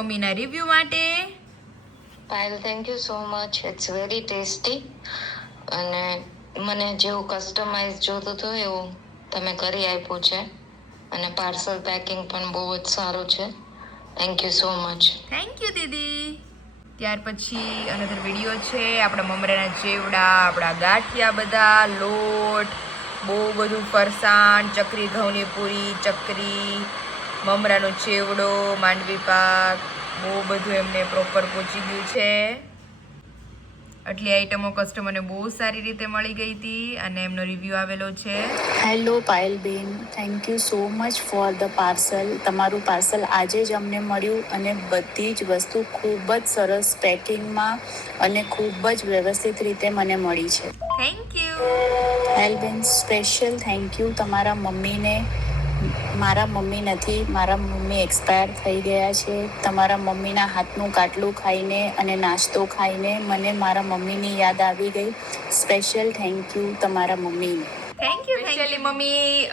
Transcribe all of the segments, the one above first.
મમ્મીના રિવ્યુ માટે. Payal, thank you so much. It's very tasty અને મને જેવું કસ્ટમાઇઝ જોતું હતું એવું તમે કરી આપ્યું છે અને પાર્સલ પેકિંગ પણ બહુ જ સારું છે. Thank you so much. Thank you દીદી. ત્યાર પછી અનધર વિડીયો છે આપણા મમરાના ચેવડા, આપણા ગાંઠિયા, બધા લોટ, બહુ બધું ફરસાણ, ચકરી ઘઉંની પૂરી, ચકરી, મમરાનો ચેવડો, માંડવી પાક, બહુ બધું એમને પ્રોપર પહોંચી ગયું છે. આટલી આઈટમો કસ્ટમરને બહુ સારી રીતે મળી ગઈ હતી અને એમનો રિવ્યુ આવેલો છે. Hello Payalben, thank you so much for the parcel. તમારું પાર્સલ આજે જ અમને મળ્યું અને બધી જ વસ્તુ ખૂબ જ સરસ પેકિંગમાં અને ખૂબ જ વ્યવસ્થિત રીતે મને મળી છે. Thank you Payalben, special thank you તમારા મમ્મીને. મારા મમ્મી નથી, મારા મમ્મી એક્સપાયર થઈ ગયા છે. તમારા મમ્મીના હાથનું કાટલું ખાઈને અને નાસ્તો ખાઈને મને મારા મમ્મીની યાદ આવી ગઈ. સ્પેશિયલ થેન્ક યુ તમારા મમ્મીને. Thank you. સ્પેશિયલી મમ્મી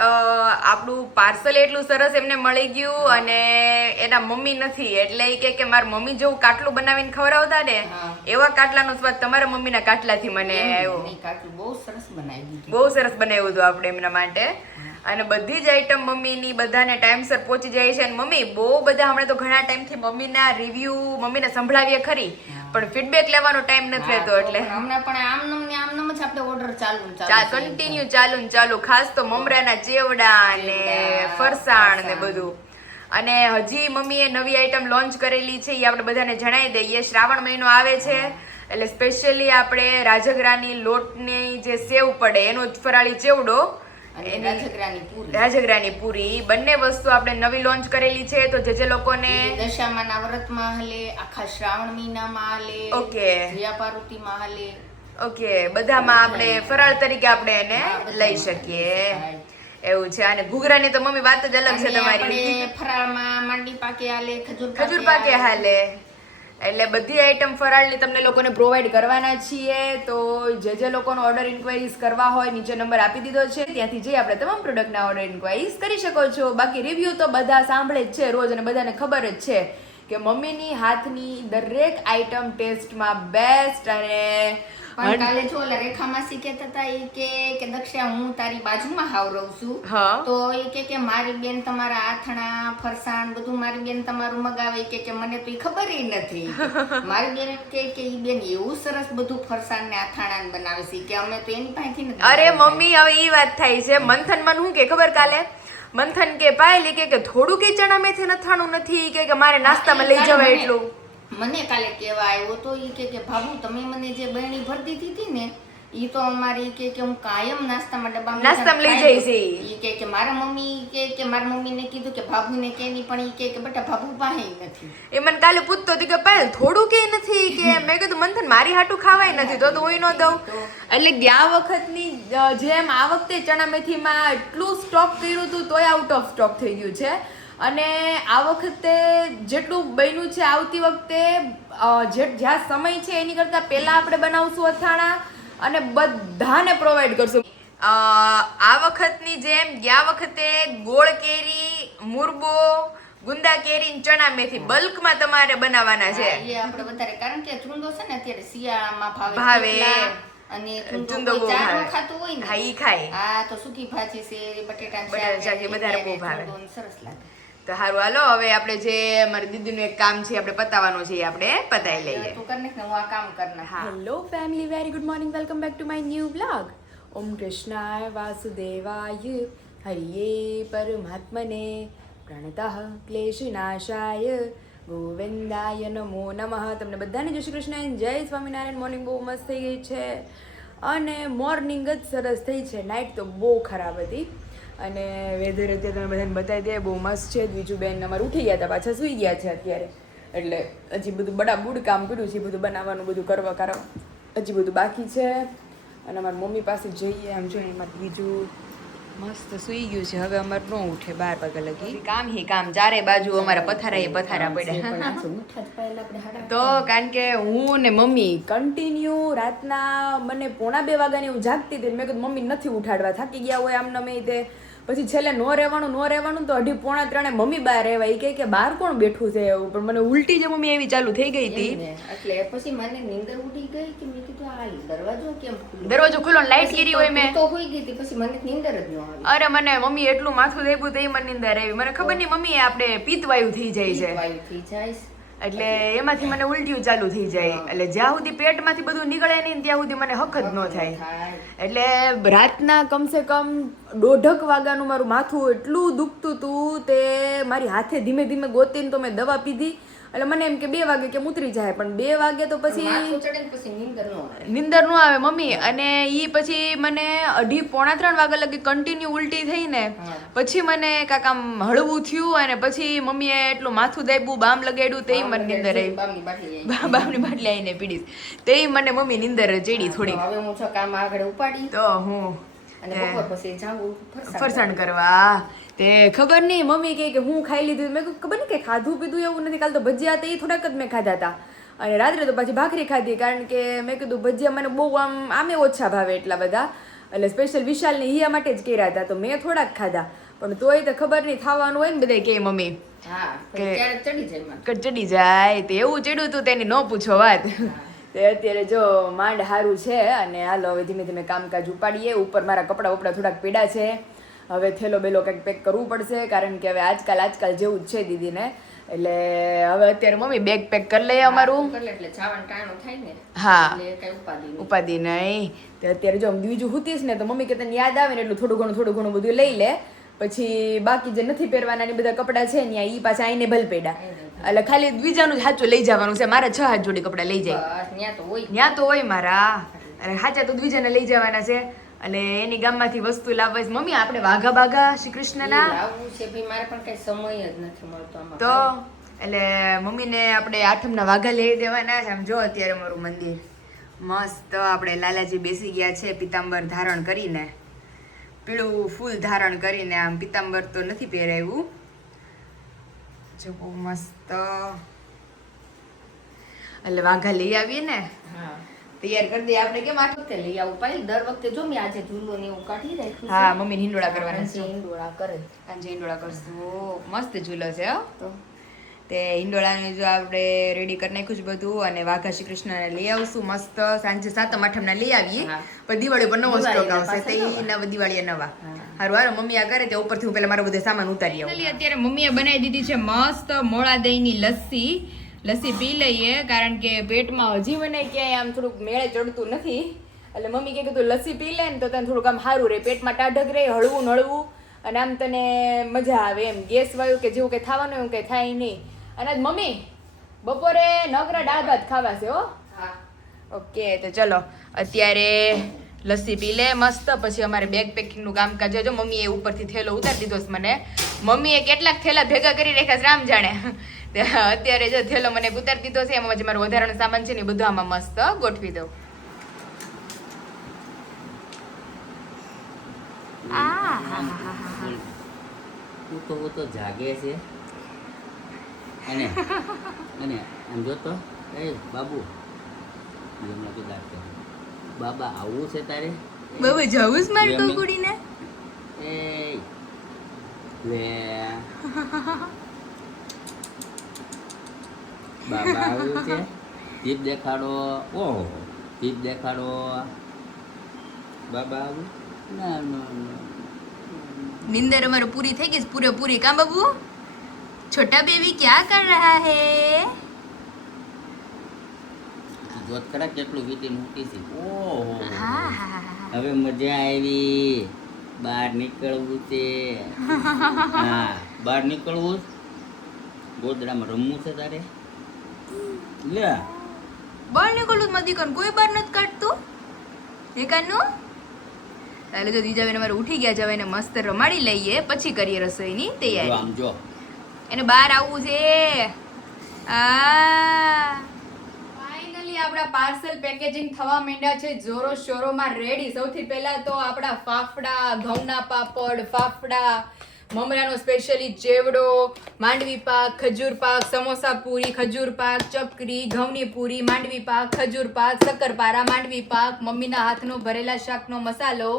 આપણું પાર્સલ એટલું સરસ એમને મળી ગયું અને એના મમ્મી નથી એટલે એ કે મારા મમ્મી જેવું કાટલું બનાવીને ખવડાવતા ને એવા કાટલાનો સ્વાદ તમારા મમ્મીના કાટલાથી મને આવ્યો. બહુ સરસ બનાવી બહુ સરસ બનાવ્યું હતું આપણે એમના માટે. અને બધી જ આઈટમ મમ્મીની બધાને ટાઈમસર પહોંચી જાય છે. અને મમ્મી બહુ બધા હમણાં તો ઘણા ટાઈમથી મમ્મીના રિવ્યુ મમ્મીને સંભળાવીએ ખરી પણ ફીડબેક લેવાનો ટાઈમ નથી રહેતો એટલે હમણાં પણ આમનમ જ આપણે ઓર્ડર કન્ટિન્યુ ચાલુ ખાસ તો મમરાના ચેવડા ને ફરસાણ ને બધું. અને હજી મમ્મીએ નવી આઈટમ લોન્ચ કરેલી છે એ આપણે બધાને જણાવી દઈએ. શ્રાવણ મહિનો આવે છે એટલે સ્પેશિયલી આપણે રાજગરાની લોટની જે સેવ પડે એનો જ ફરાળી ચેવડો, રાજગરાની પૂરી, બંને વસ્તુ આપણે નવી લોન્ચ કરેલી છે. તો જે લોકોને દશામાના વ્રતમાં હાલે, આખા શ્રાવણ મહિનામાં હાલે, ઓકે જયા પાર્વતીમાં હાલે, ઓકે બધામાં આપણે ફરાળ તરીકે આપણે એને લઈ શકીએ એવું છે. અને ઘૂઘરાની તો મમ્મી વાત જ અલગ છે તમારી. ફરાળમાં માંડવી પાકે હાલે, ખજૂર પાકે હાલે એટલે બધી આઈટમ ફરાળની તમને લોકોને પ્રોવાઈડ કરવાના છીએ. તો જે લોકોનો ઓર્ડર ઇન્ક્વાયરીઝ કરવા હોય નીચે નંબર આપી દીધો છે, ત્યાંથી જઈ આપણે તમામ પ્રોડક્ટના ઓર્ડર ઇન્ક્વાયરીઝ કરી શકો છો. બાકી રિવ્યુ તો બધા સાંભળે જ છે રોજ અને બધાને ખબર જ છે કે મમ્મીની હાથની દરેક આઈટમ ટેસ્ટમાં બેસ્ટ. અને પણ કાલે જો ઓલા રેખા માસી કહેતા હતા એ કે દક્ષા હું તારી બાજુમાં હાવ રહું છું તો એ કે મારી બેન તમારા આથણા ફરસાણ બધું મારી બેન તમારું મગાવે કે મને તો એ ખબર નથી. મારી બેન કે ઈ બેન એવું સરસ બધું ફરસાણ ને આથાણા બનાવે છે કે અમે તો એની પાસેથી નથી. અરે મમ્મી હવે ઈ વાત થાય છે. મંથન માં હું કે ખબર કાલે મંથન કે પાયલી કે થોડું કે ચણા મેથી નથાણું નથી કે મારે નાસ્તામાં લઈ જવાય એટલું. મને કાલે કેવા આવ્યો તો ઈ કે ભાભુ તમે મને જે બહેણી ભરી દીધી હતી ને ઈ તો અમારી કે હું કાયમ નાસ્તામાં ડબ્બામાં લઈ જઈશ. ઈ કે મારા મમ્મી કે મારા મમ્મીને કીધું કે ભાભુને કે ની પણ ઈ કે બેટા ભાભુ પાસે નથી. એ મને કાલે પૂછતો હતી કે પાયલ થોડું કે નથી કે મેં કીધું મંથન મારી હાટું ખાવાય નથી તો હું ન દઉં. એટલે ગયા વખતની જેમ આ વખતે ચણા મેથીમાં એટલું સ્ટોક કર્યું હતું તોય આઉટ ઓફ સ્ટોક થઈ ગયું છે. અને આ વખતે જેટલું બન્યું છે આવતી વખતે જ્યાં સમય છે એની કરતાં પહેલાં આપણે બનાવશું અથાણા અને બધાને પ્રોવાઈડ કરશું. આ વખતની જેમ ગયા વખતે ગોળ કેરી, મુરબો, ગુંદા કેરી, ચણા મેથી બલ્કમાં તમારે બનાવવાના છે. આપણે વધારે કારણ કે ચૂંદો છે ને અત્યારે શિયાળામાં ભાવે અને ચૂંદો બહુ ભાવે. ખાતું હોય ને હા ઈ ખાય. હા તો સૂકી ભાજી છે, બટેટાનું શાક વધારે બહુ ભાવે. સરસ લાગે. તો સારું હાલો હવે આપણે જે મારી દીદીનું એક કામ છે આપણે પતાવવાનું છે આપણે પતાવી લઈએ. તું કર ને હું આ કામ કર ને. Hello family, very good morning, welcome back to my new blog. ઓમ કૃષ્ણાય વાસુદેવાય હરિયે પરમાત્મને પ્रणतः ક્લેશનાશાય ગોવિંદાય નમો નમઃ. તમને બધાને જય શ્રી કૃષ્ણ, જય સ્વામિનારાયણ. મોર્નિંગ બહુ મસ્ત થઈ ગઈ છે અને મોર્નિંગ જ સરસ થઈ છે. નાઇટ તો બહુ ખરાબ હતી અને વેધર અત્યારે તમે બધાને બતાવી દે બહુ મસ્ત છે. બીજું બેન અમારે ઉઠી ગયા હતા પાછા સૂઈ ગયા છે અત્યારે એટલે હજી બધું બડાબુડ કામ કર્યું છે. બધું બનાવવાનું બધું કરવા હજી બધું બાકી છે. અને અમારા મમ્મી પાસે જઈએ આમ જોઈએ અમારે બીજું મસ્ત સૂઈ ગયું છે. હવે અમારે ન ઉઠે 12 વાગ્યા લગી કામ કામ ચારે બાજુ અમારા પથારા પડ્યા તો કારણ કે હું ને મમ્મી કન્ટિન્યુ રાતના મને 1:45 વાગ્યાની હું જાગતી હતી. મેં કીધું મમ્મી નથી ઉઠાડવા, થાકી ગયા હોય આમને મેં તે પછી છેલ્લે નો રહેવાનું તો 2:30 મમ્મી બહાર રહેવા એ કે બહાર કોણ બેઠું છે એવું, પણ મને ઉલટી જે મમ્મી એવી ચાલુ થઈ ગઈ હતી. એટલે પછી મને નીંદર ઉડી ગઈ કે મેં કીધું આ દરવાજો કેમ ખુલ્લો, દરવાજો ખુલ્લો લાઈટ કરી હોય મેં તો હોઈ ગઈ હતી, પછી મને નીંદર જ ન આવી. અરે મને મમ્મી એટલું માથું દેવું તો મને નીંદર આવી. મને ખબર નહીં મમ્મી આપણે પિત્તવાયુ થઈ જાય છે, વાયુ થઈ જાય એટલે એમાંથી મને ઉલટીયું ચાલુ થઈ જાય. એટલે જ્યાં સુધી પેટમાંથી બધું નીકળે નહીં ત્યાં સુધી મને હક જ ન થાય. એટલે રાતના કમસે કમ 1.5 વાગ્યાનું મારું માથું એટલું દુખતું હતું તે મારી હાથે ધીમે ધીમે ગોતીને તો મેં દવા પીધી. એટલે મને એમ કે 2 વાગે કેમ ઉતરી જાય, પણ 2 વાગે તો પછી નીંદર નો આવે મમ્મી. અને ઈ પછી મને 2:30-3 વાગ્યા લગી કન્ટિન્યુ ઉલટી થઈ ને પછી મને કાંક આમ હળવું થયું. અને પછી મમ્મીએ એટલું માથું દાબ્યું, બામ લગાડ્યું, તે મને નીંદર આવી. બામની બાટલી આવીને પીડીશ તે મને મમ્મી નીંદર ચડી થોડી. હવે હું કામ આગળ ઉપાડી તો હું અને બપોર પછી જાઉં ફરસાણ કરવા. તે ખબર નહીં મમ્મી કે હું ખાઈ લીધું. મેં ખબર નહીં કે ખાધું પીધું એવું નથી. કાલ તો ભજીયા હતા એ થોડાક જ મેં ખાધા હતા, અને રાત્રે તો પાછી ભાખરી ખાધી, કારણ કે મેં કીધું ભજીયા મને બહુ આમે ઓછા ભાવે એટલા બધા, એટલે સ્પેશિયલ વિશાલને હિયા માટે જ કર્યા હતા, તો મેં થોડાક ખાધા. પણ તોય તો ખબર નહીં થવાનું હોય ને બધા કે મમ્મી ચડી જાય, તે એવું ચડ્યું હતું તેની ન પૂછો વાત. તે અત્યારે જો માંડ હારું છે. અને હાલો હવે ધીમે ધીમે કામકાજ ઉપાડીએ. ઉપર મારા કપડાં વપડા થોડાક પીડા છે, હવે થેલો બેલો કંઈક પેક કરવું પડશે, કારણ કે હવે આજકાલ જેવું જ છે દીદીને. એટલે હવે અત્યારે મમ્મી બેગ પેક કરી લઈએ અમારું. હા ઉપાધિ નહીં. તો અત્યારે જો બીજું હુતીશ ને તો મમ્મી કે તને યાદ આવે ને એટલું થોડું ઘણું બધું લઈ લે, પછી બાકી જે નથી પહેરવાના ની બધા કપડાં છે ત્યાં ઈ પાછા આઈને ભલ પેડા. એટલે ખાલી બીજાનું જ સાચું લઈ જવાનું છે. મારા 6 હાથ જોડી કપડાં લઈ જાય ત્યાં તો હોય મારા, અને સાચા તો બીજાને લઈ જવાના છે. અને એની ગામમાંથી વસ્તુ લાવવા. મમ્મી આપણે વાઘા બાઘા શ્રી કૃષ્ણના લાવવું છે ભાઈ, મારે પણ કઈ સમય જ નથી મળતો આમાં. તો એટલે મમ્મીને આપણે 8મના વાઘા લઈ દેવાના છે. આમ જો અત્યારે મારું મંદિર મસ્ત આપણે લાલાજી બેસી ગયા છે પિતાંબર ધારણ કરીને, પીળું ફૂલ ધારણ કરીને. આમ પિતાંબર તો નથી પહેરાવ્યું, જો બહુ મસ્ત. એટલે વાઘા લઈ આવીએ ને તૈયાર કરી દઈએ આપણે. કેમ આઠ વખતે લઈ આવું પાઈ દર વખતે જો મેં આજે ઝૂલો ને એવું કાઢી રાખ્યું. હા મમ્મી હિંડોળા કરવાના છે. હિંડોળા કરે આજે હિંડોળા કરશું. મસ્ત ઝૂલો છે હો. તો તે હિંડોળાને જો આપણે રેડી કરી નાખ્યું છે બધું, અને વાઘા શ્રી કૃષ્ણને લઈ આવશું મસ્ત. સાંજે 7મ 8મના લઈ આવીએ, પણ દિવાળી પર નવો સ્ટોક આવશે તે દિવાળીએ નવા. હારું હારું મમ્મી આ કરે તે ઉપરથી હું પેલા મારો બધો સામાન ઉતારી આવું. અત્યારે મમ્મીએ બનાવી દીધી છે મસ્ત મોળા દહીંની લસ્સી પી લઈએ, કારણ કે પેટમાં હજી મને ક્યાંય આમ થોડુંક મેળે ચડતું નથી. એટલે મમ્મી કે તું લસ્સી પી લે ને તો તને થોડુંક આમ સારું રહે, પેટમાં ટાઢક રહે, હળવું નળવું, અને આમ તને મજા આવે એમ. ગેસ વાયુ કે જેવું કંઈ થવાનું એવું કંઈ થાય નહીં. અને મમ્મી બપોરે નકરા દાળ ભાત ખાવા છે હો. ઓકે તો ચલો અત્યારે લસ્સી પી લે મસ્ત. પછી અમારે બેગ પેકિંગનું કામકાજ જો મમ્મીએ ઉપરથી થેલો ઉતારી દીધો છે મને. મમ્મીએ કેટલાક થેલા ભેગા કરી રાખ્યા રામ જાણે. અત્યારે જો થેલો મને ઉતારી દીધો છે, એમાં જે મારો વધારાનો સામાન છે ને બધું આમાં મસ્ત ગોઠવી દઉં. તો જાગે છે. અને આમ જોતો એ બાબુ હમણાં તો દાંત કરે. બાબા આવું છે તારે? બાબુ જવું છે મારી ટોકડીને? એ લે બાબા આવ્યું છે. જીભ દેખાડો. ઓહો જીભ દેખાડો. બાબા આવ્યું. ના निंदर हमारे पूरी થઈ ગઈ પૂરેપૂરી. કામ બાબુ छोटा बेबी क्या कर रहा है? જોત ખરા કેટલું વીતી મૂકી છે. ઓહો હા હા હવે મજા આવી. બહાર નીકળવું છે. હા બહાર નીકળવું. ગોદડામાં રમવું છે તારે. લે બહાર નીકળવું મારી દીકરાને કોઈ બહાર નથી કાઢતું દીકરાનું. તાલે જો દીજાબેન અમારે ઉઠી ગયા, જવાને મસ્ત રમાડી લઈએ, પછી કરીએ રસોઈની તૈયારી. આમ જો એને બહાર આવવું છે. ફાઇનલી આપણા પાર્સલ પેકેજિંગ થવા માંડ્યા છે જોરો શોરોમાં રેડી. સૌથી પહેલા તો આપણા ફાફડા, ઘઉંના પાપડ, ફાફડા, મમરાનો સ્પેશિયલી ચેવડો, માંડવી પાક, ખજૂર પાક, સમોસા પૂરી, ખજૂર પાક, ચકરી, ઘઉંની પૂરી, માંડવી પાક, ખજૂર પાક, શક્કરપારા, માંડવી પાક, મમ્મીના હાથનો ભરેલા શાકનો મસાલો,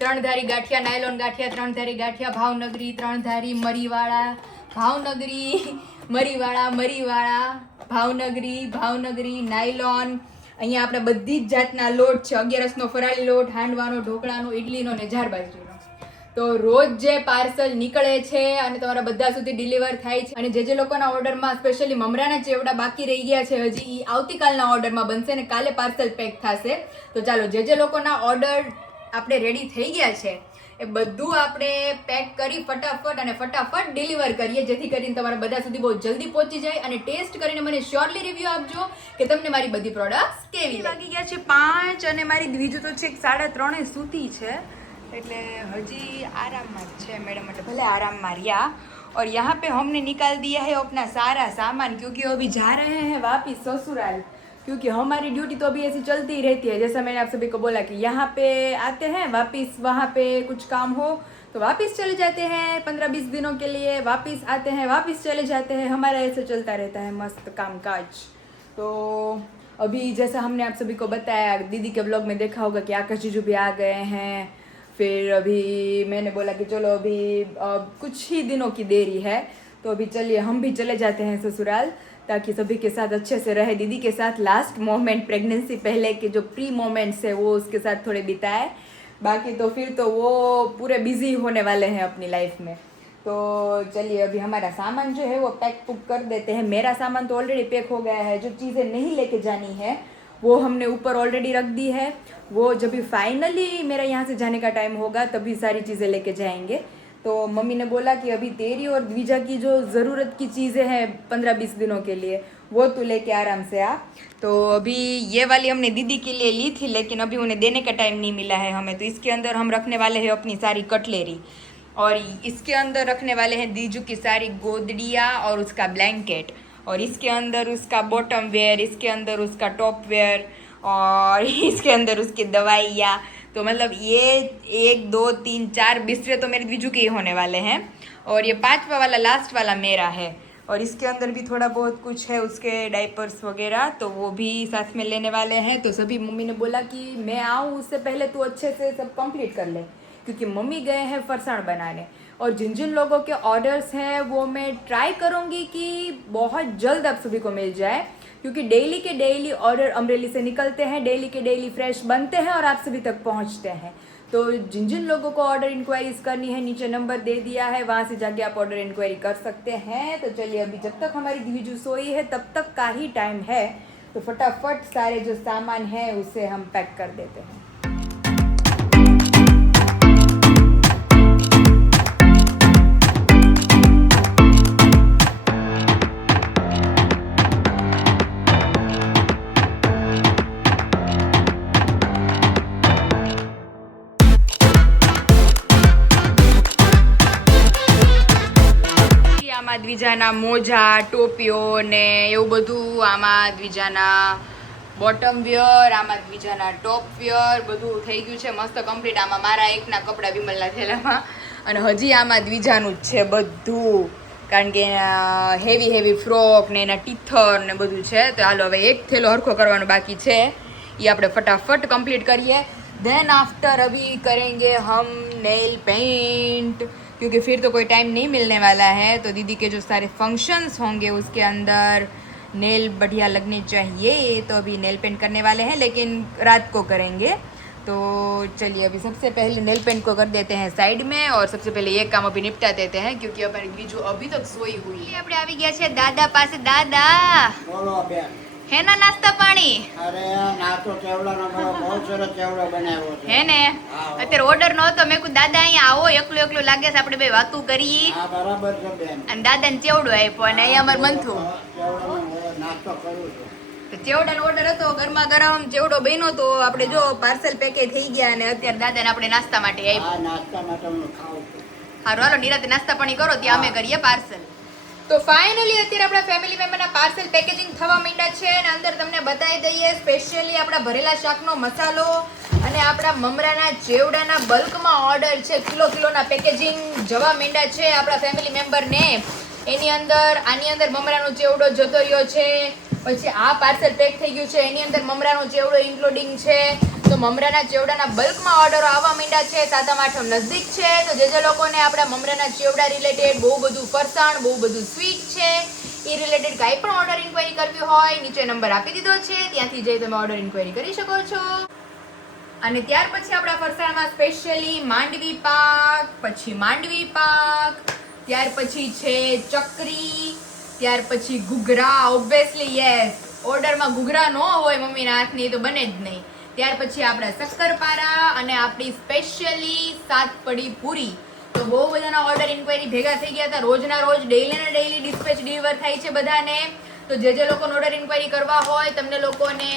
ત્રણ ધારી ગાંઠિયા, નાયલોન ગાંઠિયા, ત્રણ ધારી ગાંઠિયા, ભાવનગરી, ત્રણ ધારી મરીવાળા, ભાવનગરી, મરીવાળા, ભાવનગરી, નાયલોન. અહીંયા આપણે બધી જ જાતના લોટ છે, 11નો ફરાળી લોટ, હાંડવાનો, ઢોકળાનો, ઇડલીનો ને ઝારબાજરીનો. તો રોજ જે પાર્સલ નીકળે છે અને તમારા બધા સુધી ડિલિવર થાય છે. અને જે લોકોના ઓર્ડરમાં સ્પેશિયલી મમરાના ચેવડા બાકી રહી ગયા છે, હજી આવતીકાલના ઓર્ડરમાં બનશે ને કાલે પાર્સલ પેક થશે. તો ચાલો જે લોકોના ઓર્ડર આપણે રેડી થઈ ગયા છે એ બધું આપણે પેક કરી ફટાફટ ડિલિવર કરીએ, જેથી કરીને તમારા બધા સુધી બહુ જલ્દી પહોંચી જાય. અને ટેસ્ટ કરીને મને શ્યોરલી રિવ્યૂ આપજો કે તમને મારી બધી પ્રોડક્ટ્સ કેવી લાગી. ગયા છે 5 અને મારી બીજું તો છે 3:30 સૂતી છે, એટલે હજી આરામમાં જ છે મેડમ, એટલે ભલે આરામમાં રહ્યા. और यहाँ पे हमने निकाल दिया है अपना सारा सामान, क्योंकि अभी जा रहे हैं वापिस ससुराल, क्योंकि हमारी ड्यूटी तो अभी ऐसी चलती ही रहती है. जैसा मैंने आप सभी को बोला कि यहाँ पे आते हैं, वापिस वहाँ पे कुछ काम हो तो वापिस चले जाते हैं 15-20 दिनों के लिए, वापिस आते हैं, वापिस चले जाते हैं. हमारा ऐसे चलता रहता है मस्त काम काज. तो अभी जैसा हमने आप सभी को बताया, दीदी के ब्लॉग में देखा होगा कि आकाश जीजू भी आ गए हैं. फिर अभी मैंने बोला कि चलो अभी कुछ ही दिनों की देरी है, तो अभी चलिए हम भी चले जाते हैं ससुराल, ताकि सभी के साथ अच्छे से रहे. दीदी के साथ लास्ट मोमेंट प्रेगनेंसी पहले के जो प्री मोमेंट्स है वो उसके साथ थोड़े बिताए. बाकी तो फिर तो वो पूरे बिजी होने वाले हैं अपनी लाइफ में. तो चलिए अभी हमारा सामान जो है वो पैक पुक कर देते हैं. मेरा सामान तो ऑलरेडी पैक हो गया है. जो चीज़ें नहीं लेके जानी है वो हमने ऊपर ऑलरेडी रख दी है. वो जब भी फाइनली मेरा यहाँ से जाने का टाइम होगा तभी सारी चीज़ें लेके जाएंगे. तो मम्मी ने बोला कि अभी तेरी और द्विजा की जो ज़रूरत की चीज़ें हैं 15-20 दिनों के लिए वो तू लेके आराम से आ. तो अभी ये वाली हमने दीदी के लिए ली थी, लेकिन अभी उन्हें देने का टाइम नहीं मिला है हमें. तो इसके अंदर हम रखने वाले हैं अपनी सारी कटलेरी, और इसके अंदर रखने वाले हैं दीजू की सारी गोदड़िया और उसका ब्लैंकेट, और इसके अंदर उसका बॉटम वेयर, इसके अंदर उसका टॉप वेयर, और इसके अंदर उसकी दवाइयाँ. तो मतलब ये 1, 2, 3, 4 बिस्तरे तो मेरे दीजू के ही होने वाले हैं, और ये 5वां वाला लास्ट वाला मेरा है. और इसके अंदर भी थोड़ा बहुत कुछ है, उसके डाइपर्स वगैरह, तो वो भी साथ में लेने वाले हैं. तो सभी मम्मी ने बोला कि मैं आऊँ उससे पहले तू अच्छे से सब कंप्लीट कर ले, क्योंकि मम्मी गए हैं फरसाण बनाने. और जिन लोगों के ऑर्डर्स हैं वो मैं ट्राई करूँगी कि बहुत जल्द आप सभी को मिल जाए, क्योंकि डेली के डेली ऑर्डर अमरेली से निकलते हैं, डेली के डेली फ्रेश बनते हैं और आप सभी तक पहुंचते हैं. तो जिन लोगों को ऑर्डर इंक्वायरीज करनी है नीचे नंबर दे दिया है, वहाँ से जाके आप ऑर्डर इंक्वायरी कर सकते हैं. तो चलिए अभी जब तक हमारी दीजू सोई है तब तक का ही टाइम है, तो फटाफट सारे जो सामान है उसे हम पैक कर देते हैं. આમાં દ્વિજાના મોજા, ટોપીઓ ને એવું બધું, આમાં દ્વિજાના બોટમ વિયર, આમાં દ્વિજાના ટોપ વિયર, બધું થઈ ગયું છે મસ્ત કમ્પ્લીટ. આમાં મારા એકના કપડાં વિમલના થેલામાં, અને હજી આમાં દ્વિજાનું જ છે બધું, કારણ કે હેવી ફ્રોક ને એના ટીથર ને બધું છે. તો હાલો હવે એક થેલો હરખો કરવાનો બાકી છે, એ આપણે ફટાફટ कंप्लीट करिए. देन आफ्टर अभी करेंगे हम नेल पेंट, क्योंकि फिर तो कोई टाइम नहीं मिलने वाला है. तो दीदी के जो सारे फंक्शंस होंगे उसके अंदर नेल बढ़िया लगने चाहिए, तो अभी नेल पेंट करने वाले हैं, लेकिन रात को करेंगे. तो चलिए अभी सबसे पहले नेल पेंट को कर देते हैं साइड में, और सबसे पहले ये काम अभी निपटा देते हैं, क्योंकि हमारी बीजू अभी तक सोई हुई है. આપણે આવી ગયા છે દાદા પાસે. દાદા બોલો બેન. હેના નાસ્તા પાણી? અરે નાસ્તો ચેવડાનો મારો બહુ સરસ ચેવડો બનાવ્યો છે. હે ને અત્યારે ઓર્ડર નહોતો, મેં કીધું દાદા અહીંયા આવો, એકલું લાગે છે, આપણે બે વાતું કરીએ. હા બરાબર છે બેન. અને દાદાને ચેવડો આપ્યો, અને અહીંયા અમાર મંથુ ચેવડાનો નાસ્તો કરું છું. તો ચેવડાનો ઓર્ડર હતો, ગરમા ગરમ ચેવડો બન્યો, તો આપણે જો પાર્સલ પેકેજ થઈ ગયા, અને અત્યારે દાદાને આપણે નાસ્તા માટે આપ્યો. આ નાસ્તા માટે હું ખાઉં છું. હારું હાલો નિરાતે નાસ્તા પાણી કરો, ત્યાં અમે કરીએ પાર્સલ. તો ફાઇનલી અત્યારે આપણા ફેમિલી મેમ્બરના પાર્સલ પેકેજિંગ થવા માંડ્યા છે, અને અંદર તમને બતાવી દઈએ સ્પેશિયલી આપણા ભરેલા શાકનો મસાલો અને આપણા મમરાના ચેવડાના બલ્કમાં ઓર્ડર છે. કિલોના પેકેજિંગ જવા માંડ્યા છે આપણા ફેમિલી મેમ્બરને. એની અંદર આની અંદર મમરાનો ચેવડો જતો રહ્યો છે, પછી આ પાર્સલ પેક થઈ ગયું છે, એની અંદર મમરાનો ચેવડો ઇન્ક્લુડિંગ છે. તો તો મમરાના ચેવડાના બલ્કમાં ઓર્ડરો આવવા માંડ્યા છે. સાતમ આઠમ નજદીક છે, તો જે લોકોને આપણા મમરાના ચેવડા રિલેટેડ બહુ બધું ફરસાણ, બહુ બધું સ્વીટ છે, એ રિલેટેડ કાંઈ પણ ઓર્ડર ઇન્ક્વાયરી કરવી હોય, નીચે નંબર આપી દીધો છે, ત્યાંથી જઈ તમે ઓર્ડર ઇન્ક્વાયરી કરી શકો છો. અને ત્યાર પછી આપણા ફરસાણમાં સ્પેશિયલી માંડવી પાક, પછી માંડવી પાક, ત્યાર પછી છે ચકરી, ત્યાર પછી ઘૂઘરા. ઓબ્વિયસલી યસ, ઓર્ડરમાં ઘૂઘરા ન હોય મમ્મીના હાથની તો બને જ નહીં. ત્યાર પછી આપણા શક્કરપારા અને આપણી સ્પેશિયલી સાતપડી પૂરી. તો બહુ બધાના ઓર્ડર ઇન્ક્વાયરી ભેગા થઈ ગયા હતા. રોજના રોજ ડેલી ડિસ્પેચ ડિલિવર થાય છે બધાને. તો જે લોકોને ઓર્ડર ઇન્ક્વાયરી કરવા હોય, તમને લોકોને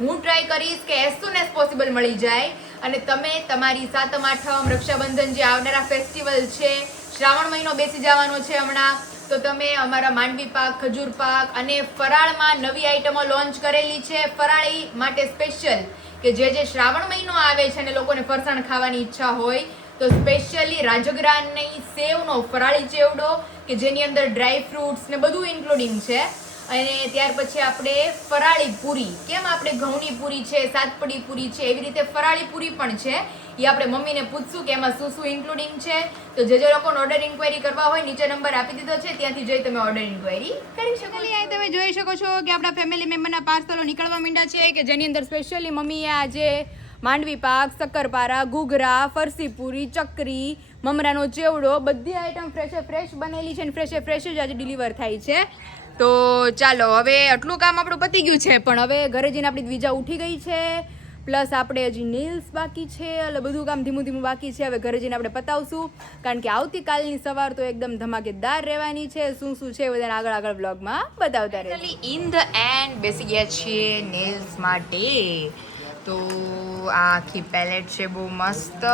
હું ટ્રાય કરીશ કે એઝ સુન એઝ પોસિબલ મળી જાય. અને તમે તમારી સાતમ આઠમ, રક્ષાબંધન જે આવનારા ફેસ્ટિવલ છે, શ્રાવણ મહિનો બેસી જવાનો છે હમણાં, તો તમે અમારા માંડવી પાક, ખજૂર પાક અને ફરાળમાં નવી આઈટમો લોન્ચ કરેલી છે ફરાળી માટે સ્પેશિયલ, કે જે શ્રાવણ મહિનો આવે છે અને લોકોને ફરસાણ ખાવાની ઈચ્છા હોય તો સ્પેશિયલી રાજગરાની સેવનો ફરાળી ચેવડો, કે જેની અંદર ડ્રાય ફ્રૂટ્સ ને બધું ઇન્ક્લુડિંગ છે. અને ત્યાર પછી આપણે ફરાળી પૂરી, કેમ આપણે ઘઉંની પૂરી છે, સાતપડી પૂરી છે, એવી રીતે ફરાળી પૂરી પણ છે. એ આપણે મમ્મીને પૂછશું કે એમાં શું ઇન્ક્લુડિંગ છે. તો જે લોકોને ઓર્ડર ઇન્ક્વાયરી કરવા હોય, નીચે નંબર આપી દીધો છે, ત્યાંથી જઈ તમે ઓર્ડર ઇન્ક્વાયરી કરી શકો છો. તમે જોઈ શકો છો કે આપણા ફેમિલી મેમ્બરના પાર્સલો નીકળવા માંડ્યા છે, કે જેની અંદર સ્પેશિયલી મમ્મીએ આજે માંડવી પાક, શક્કરપારા, ઘૂઘરા, ફરસી પૂરી, ચકરી, મમરાનો ચેવડો, બધી આઈટમ ફ્રેશ બનેલી છે અને ફ્રેશ જ આજે ડિલિવર થાય છે. તો ચાલો, હવે આટલું કામ આપણું પતી ગયું છે, પણ હવે ઘરે જઈને આપણી દ્વિજા ઉઠી ગઈ છે, પ્લસ આપણે હજી નેલ્સ બાકી છે, એટલે બધું કામ ધીમું બાકી છે. હવે ઘરે જઈને આપણે પતાવશું, કારણ કે આવતીકાલની સવાર તો એકદમ ધમાકેદાર રહેવાની છે. શું છે બધાને આગળ બ્લોગમાં બતાવતા રહે. ઇન ધ એન્ડ બેસી ગયા છીએ નેલ્સ માટે. તો આ આખી પેલેટ છે બહુ મસ્ત.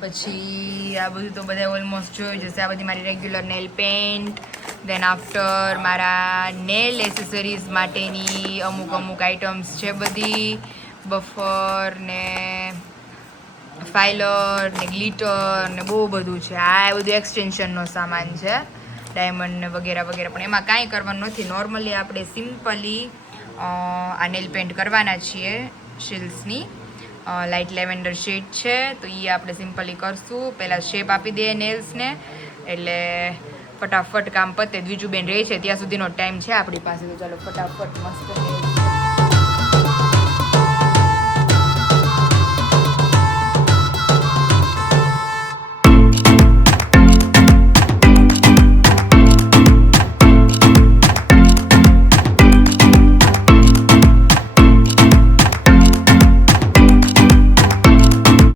પછી આ બધું તો બધા ઓલમોસ્ટ જોઈ જશે. આ બધી મારી regular nail paint, then after મારા નેલ એસેસરીઝ માટેની અમુક આઇટમ્સ છે બધી, બફર ને ફાઇલર ને ગ્લિટર ને બહુ બધું છે. આ બધું એક્સટેન્શનનો સામાન છે, ડાયમંડ ને વગેરે. પણ એમાં કાંઈ કરવાનું નથી. નોર્મલી આપણે સિમ્પલી આ નેલ પેન્ટ કરવાના છીએ શિલ્સની. લાઇટ લેવેન્ડર શેડ છે, તો એ આપણે સિમ્પલી કરશું. પહેલાં શેપ આપી દઈએ નેલ્સને, એટલે ફટાફટ કામ પતે. બીજું બેન રહે છે ત્યાં સુધીનો ટાઈમ છે આપણી પાસે, તો ચાલો ફટાફટ મસ્ત